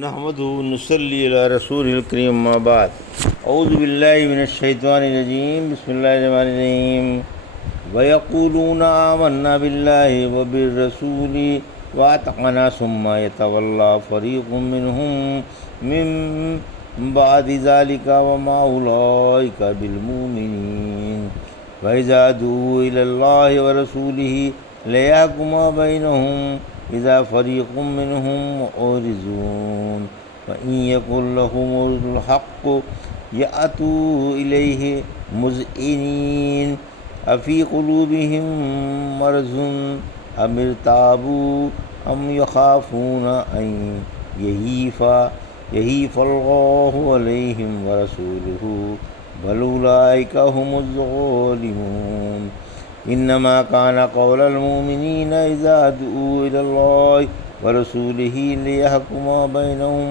نحمدہ ونصلی علی رسول الکریم اما بعد اعوذ باللہ من الشیطان الرجیم بسم اللہ الرحمن الرحیم وَيَقُولُونَ آمَنَّا بِاللَّهِ وَبِالرَّسُولِ وَأَطَعْنَا ثُمَّ يَتَوَلَّىٰ فَرِيقٌ مِّنْهُم مِّن بَعْدِ ذَٰلِكَ وَمَا أُولَٰئِكَ بِالْمُؤْمِنِينَ وَإِذَا دُعُوا إِلَى اللَّهِ وَرَسُولِهِ لِيَحْكُمَ بَيْنَهُمْ إِذَا فَرِيقٌ مِّنْهُم مُّعْرِضُونَ وَإِن يَكُن لَّهُمُ الْحَقُّ يَأْتُوا إِلَيْهِ مُذْعِنِينَ أَفِي قُلُوبِهِم مَّرَضٌ أَمِ ارْتَابُوا أَمْ يَخَافُونَ أَن يَهِيفَ اللَّهُ عَلَيْهِمْ وَرَسُولُهُ بَلْ أُولَٰئِكَ هُمُ الظَّالِمُونَ إنما كان قول المؤمنين إذا دعوا إلى الله ورسوله ليحكم بينهم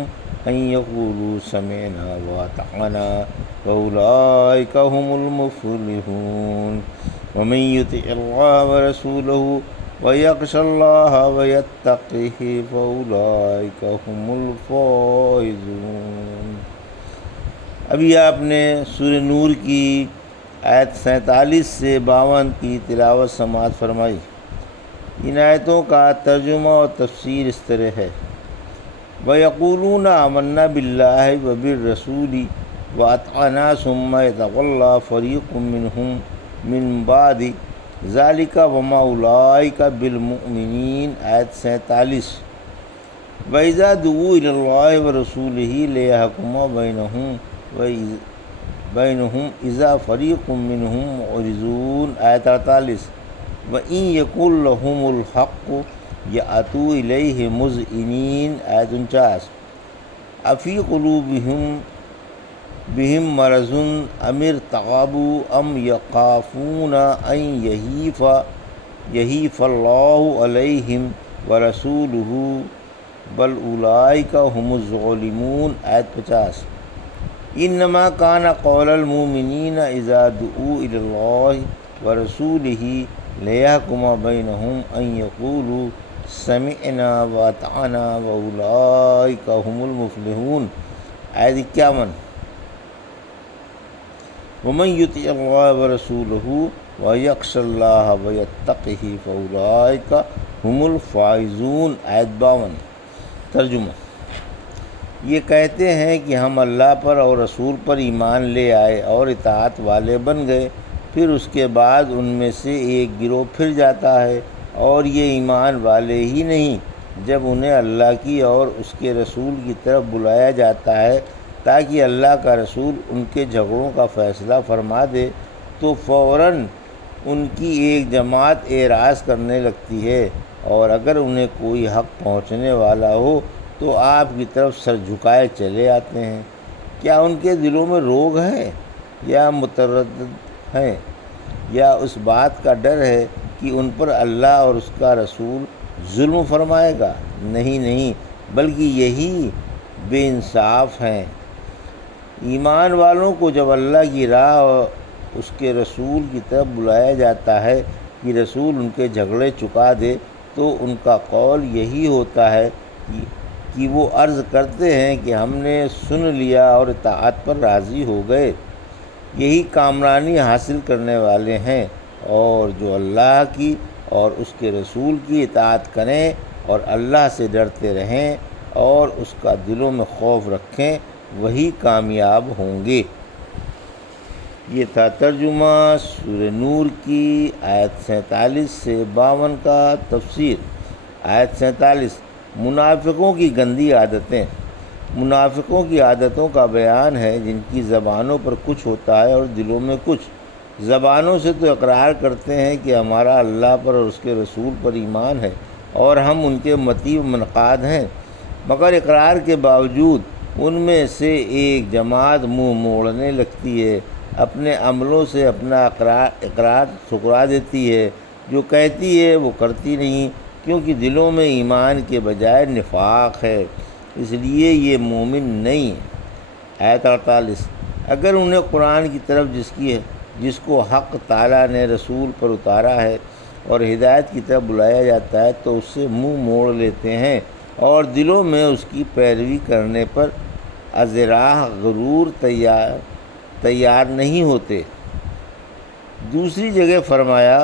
أن يقولوا سمعنا وأطعنا وأولئك هم المفلحون ومن يطع الله ورسوله ويخش الله ويتقه فأولئك هم الفائزون۔ ابھی آپ نے سورہ نور کی آیت 47 سے 52 کی تلاوت سماعت فرمائی۔ ان آیتوں کا ترجمہ اور تفسیر اس طرح ہے: وَيَقُولُونَ آمَنَّا بِاللَّهِ وَبِالرَّسُولِ وَأَطَعْنَا ثُمَّ يَتَوَلَّىٰ فَرِيقٌ مِّنْهُم مِّن بَعْدِ ذَٰلِكَ وَمَا أُولَٰئِكَ بِالْمُؤْمِنِينَ آیت 47۔ وَإِذَا دُعُوا إِلَى اللَّهِ وَرَسُولِهِ لِيَحْكُمَ بَيْنَهُمْ إِذَا فَرِيقٌ مِّنْهُم مُّعْرِضُونَ آیت 48۔ وَإِن يَكُن لَّهُمُ الْحَقُّ يَأْتُوا إِلَيْهِ مُذْعِنِينَ آیت 49۔ أَفِي قُلُوبِهِم مَّرَضٌ أَمِ ارْتَابُوا أَمْ يَخَافُونَ أَن يَهِيفَ اللَّهُ عَلَيْهِمْ وَرَسُولُهُ بَلْ أُولَٰئِكَ هُمُ الظَّالِمُونَ آیت 50۔ انما كان قول المؤمنين اذا دعوا الى الله ورسوله ليحكم بينهم ان يقولوا سمعنا واطعنا واولئك هم المفلحون آیت 51۔ ومن يطع الله ورسوله ويخش الله ويتقه فاولئك هم الفائزون آیت 52۔ ترجمہ: یہ کہتے ہیں کہ ہم اللہ پر اور رسول پر ایمان لے آئے اور اطاعت والے بن گئے، پھر اس کے بعد ان میں سے ایک گروہ پھر جاتا ہے اور یہ ایمان والے ہی نہیں۔ جب انہیں اللہ کی اور اس کے رسول کی طرف بلایا جاتا ہے تاکہ اللہ کا رسول ان کے جھگڑوں کا فیصلہ فرما دے تو فوراً ان کی ایک جماعت اعراض کرنے لگتی ہے، اور اگر انہیں کوئی حق پہنچنے والا ہو تو آپ کی طرف سر جھکائے چلے آتے ہیں۔ کیا ان کے دلوں میں روگ ہے یا متردد ہیں یا اس بات کا ڈر ہے کہ ان پر اللہ اور اس کا رسول ظلم فرمائے گا؟ نہیں، بلکہ یہی بے انصاف ہیں۔ ایمان والوں کو جب اللہ کی راہ اور اس کے رسول کی طرف بلایا جاتا ہے کہ رسول ان کے جھگڑے چکا دے تو ان کا قول یہی ہوتا ہے کہ وہ عرض کرتے ہیں کہ ہم نے سن لیا اور اطاعت پر راضی ہو گئے۔ یہی کامرانی حاصل کرنے والے ہیں، اور جو اللہ کی اور اس کے رسول کی اطاعت کریں اور اللہ سے ڈرتے رہیں اور اس کا دلوں میں خوف رکھیں وہی کامیاب ہوں گے۔ یہ تھا ترجمہ سورہ نور کی آیت 47 سے 52 کا تفسیر۔ آیت 47۔ منافقوں کی گندی عادتیں۔ منافقوں کی عادتوں کا بیان ہے جن کی زبانوں پر کچھ ہوتا ہے اور دلوں میں کچھ۔ زبانوں سے تو اقرار کرتے ہیں کہ ہمارا اللہ پر اور اس کے رسول پر ایمان ہے اور ہم ان کے مطیع منقاد ہیں، مگر اقرار کے باوجود ان میں سے ایک جماعت منہ موڑنے لگتی ہے، اپنے عملوں سے اپنا اقرار ٹھکرا دیتی ہے، جو کہتی ہے وہ کرتی نہیں، کیونکہ دلوں میں ایمان کے بجائے نفاق ہے، اس لیے یہ مومن نہیں ہے۔ آیت 48۔ اگر انہیں قرآن کی طرف جس کو حق تعالیٰ نے رسول پر اتارا ہے اور ہدایت کی طرف بلایا جاتا ہے تو اس سے منہ موڑ لیتے ہیں اور دلوں میں اس کی پیروی کرنے پر از راہ غرور تیار نہیں ہوتے۔ دوسری جگہ فرمایا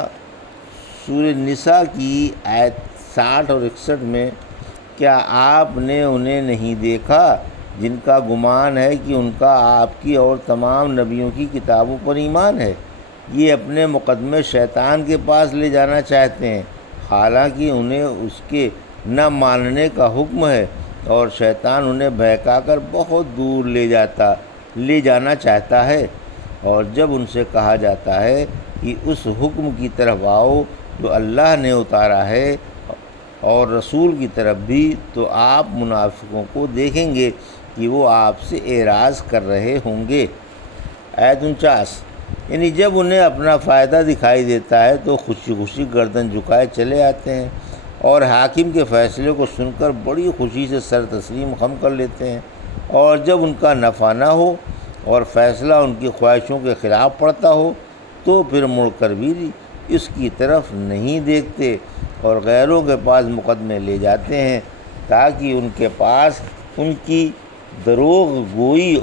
سورہ نساء کی آیت 60 اور 61 میں، کیا آپ نے انہیں نہیں دیکھا جن کا گمان ہے کہ ان کا آپ کی اور تمام نبیوں کی کتابوں پر ایمان ہے؟ یہ اپنے مقدمے شیطان کے پاس لے جانا چاہتے ہیں، حالانکہ انہیں اس کے نہ ماننے کا حکم ہے، اور شیطان انہیں بہکا کر بہت دور لے جانا چاہتا ہے۔ اور جب ان سے کہا جاتا ہے کہ اس حکم کی طرف آؤ جو اللہ نے اتارا ہے اور رسول کی طرف بھی، تو آپ منافقوں کو دیکھیں گے کہ وہ آپ سے اعراض کر رہے ہوں گے۔ آیت 49، یعنی جب انہیں اپنا فائدہ دکھائی دیتا ہے تو خوشی خوشی گردن جھکائے چلے آتے ہیں، اور حاکم کے فیصلے کو سن کر بڑی خوشی سے سر تسلیم خم کر لیتے ہیں، اور جب ان کا نفع نہ ہو اور فیصلہ ان کی خواہشوں کے خلاف پڑتا ہو تو پھر مڑ کر بھی اس کی طرف نہیں دیکھتے، اور غیروں کے پاس مقدمے لے جاتے ہیں تاکہ ان کے پاس ان کی دروغ گوئی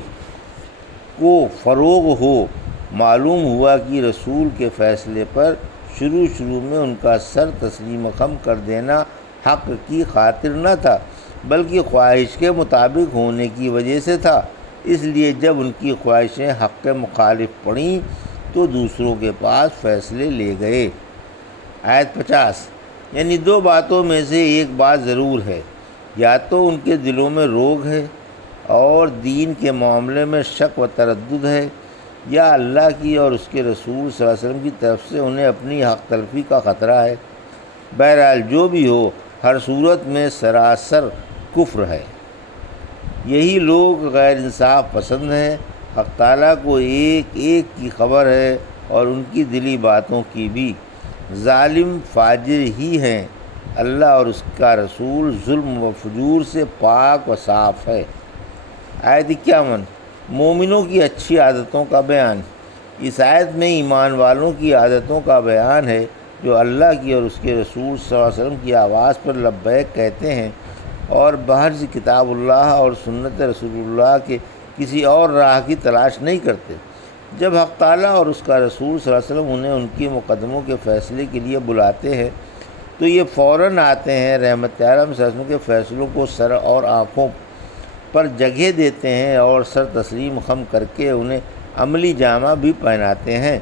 کو فروغ ہو۔ معلوم ہوا کہ رسول کے فیصلے پر شروع میں ان کا سر تسلیم خم کر دینا حق کی خاطر نہ تھا، بلکہ خواہش کے مطابق ہونے کی وجہ سے تھا۔ اس لیے جب ان کی خواہشیں حق کے مخالف پڑیں تو دوسروں کے پاس فیصلے لے گئے۔ آیت 50، یعنی دو باتوں میں سے ایک بات ضرور ہے، یا تو ان کے دلوں میں روگ ہے اور دین کے معاملے میں شک و تردد ہے، یا اللہ کی اور اس کے رسول صلی اللہ علیہ وسلم کی طرف سے انہیں اپنی حق تلفی کا خطرہ ہے۔ بہرحال جو بھی ہو، ہر صورت میں سراسر کفر ہے۔ یہی لوگ غیر انصاف پسند ہیں۔ حق تعالیٰ کو ایک ایک کی خبر ہے اور ان کی دلی باتوں کی بھی۔ ظالم فاجر ہی ہیں، اللہ اور اس کا رسول ظلم و فجور سے پاک و صاف ہے۔ آیت 51، مومنوں کی اچھی عادتوں کا بیان۔ اس آیت میں ایمان والوں کی عادتوں کا بیان ہے جو اللہ کی اور اس کے رسول صلی اللہ علیہ وسلم کی آواز پر لبیک کہتے ہیں اور بحرز کتاب اللہ اور سنت رسول اللہ کے کسی اور راہ کی تلاش نہیں کرتے۔ جب حق تعالیٰ اور اس کا رسول صلی اللہ علیہ وسلم انہیں ان کے مقدموں کے فیصلے کے لیے بلاتے ہیں تو یہ فوراً آتے ہیں، رحمت عالم صلی اللہ علیہ وسلم کے فیصلوں کو سر اور آنکھوں پر جگہ دیتے ہیں اور سر تسلیم خم کر کے انہیں عملی جامہ بھی پہناتے ہیں۔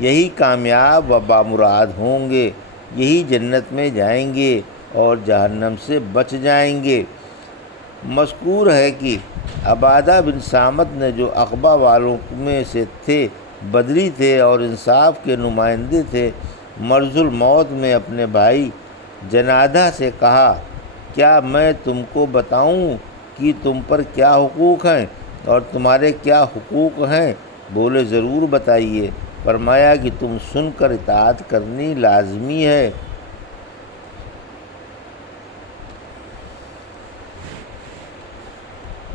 یہی کامیاب و بامراد ہوں گے، یہی جنت میں جائیں گے اور جہنم سے بچ جائیں گے۔ مذکور ہے کہ عبادہ بن صامت نے، جو عقبہ والوں میں سے تھے، بدری تھے اور انصاف کے نمائندے تھے، مرض الموت میں اپنے بھائی جنادہ سے کہا، کیا میں تم کو بتاؤں کہ تم پر کیا حقوق ہیں اور تمہارے کیا حقوق ہیں؟ بولے ضرور بتائیے۔ فرمایا کہ تم سن کر اطاعت کرنی لازمی ہے۔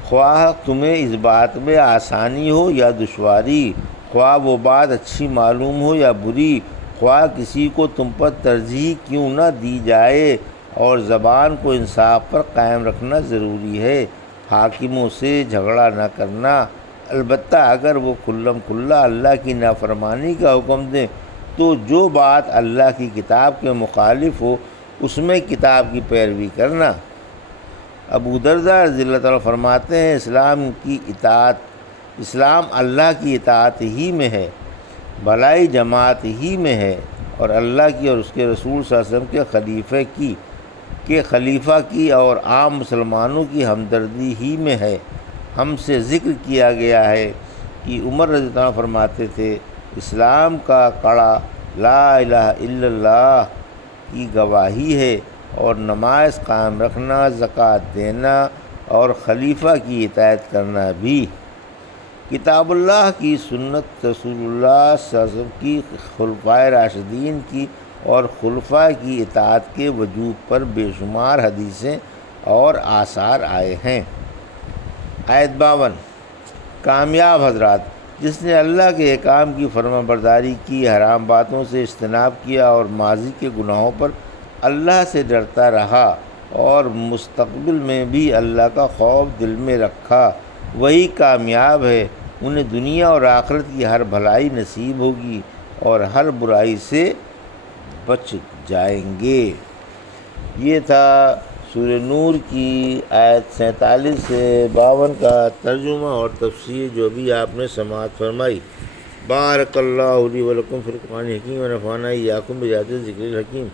خواہ تمہیں اس بات میں آسانی ہو یا دشواری، خواہ وہ بات اچھی معلوم ہو یا بری، خواہ کسی کو تم پر ترجیح کیوں نہ دی جائے، اور زبان کو انصاف پر قائم رکھنا ضروری ہے۔ حاکموں سے جھگڑا نہ کرنا، البتہ اگر وہ کھلم کھلا اللہ کی نافرمانی کا حکم دیں تو جو بات اللہ کی کتاب کے مخالف ہو اس میں کتاب کی پیروی کرنا۔ ابو درداء رضی اللہ تعالیٰ فرماتے ہیں، اسلام اللہ کی اطاعت ہی میں ہے، بھلائی جماعت ہی میں ہے، اور اللہ کی اور اس کے رسول صلی اللہ علیہ وسلم کے خلیفہ کی اور عام مسلمانوں کی ہمدردی ہی میں ہے۔ ہم سے ذکر کیا گیا ہے کہ عمر رضی اللہ عنہ فرماتے تھے، اسلام کا کڑا لا الہ الا اللہ کی گواہی ہے، اور نماز قائم رکھنا، زکوٰۃ دینا اور خلیفہ کی اطاعت کرنا بھی۔ کتاب اللہ کی، سنت رسول اللہ صلی اللہ علیہ وسلم کی، خلفائے راشدین کی اور خلفاء کی اطاعت کے وجوب پر بے شمار حدیثیں اور آثار آئے ہیں۔ آیت 52، کامیاب حضرات، جس نے اللہ کے احکام کی فرما برداری کی، حرام باتوں سے اجتناب کیا اور ماضی کے گناہوں پر اللہ سے ڈرتا رہا اور مستقبل میں بھی اللہ کا خوف دل میں رکھا، وہی کامیاب ہے، انہیں دنیا اور آخرت کی ہر بھلائی نصیب ہوگی اور ہر برائی سے بچ جائیں گے۔ یہ تھا سورہ نور کی آیت 47 سے 52 کا ترجمہ اور تفسیر جو بھی آپ نے سماعت فرمائی۔ بارک اللہ لی و لکم فی القرآن الحکیم و نفعنی ایاکم بآیات الذکر الحکیم۔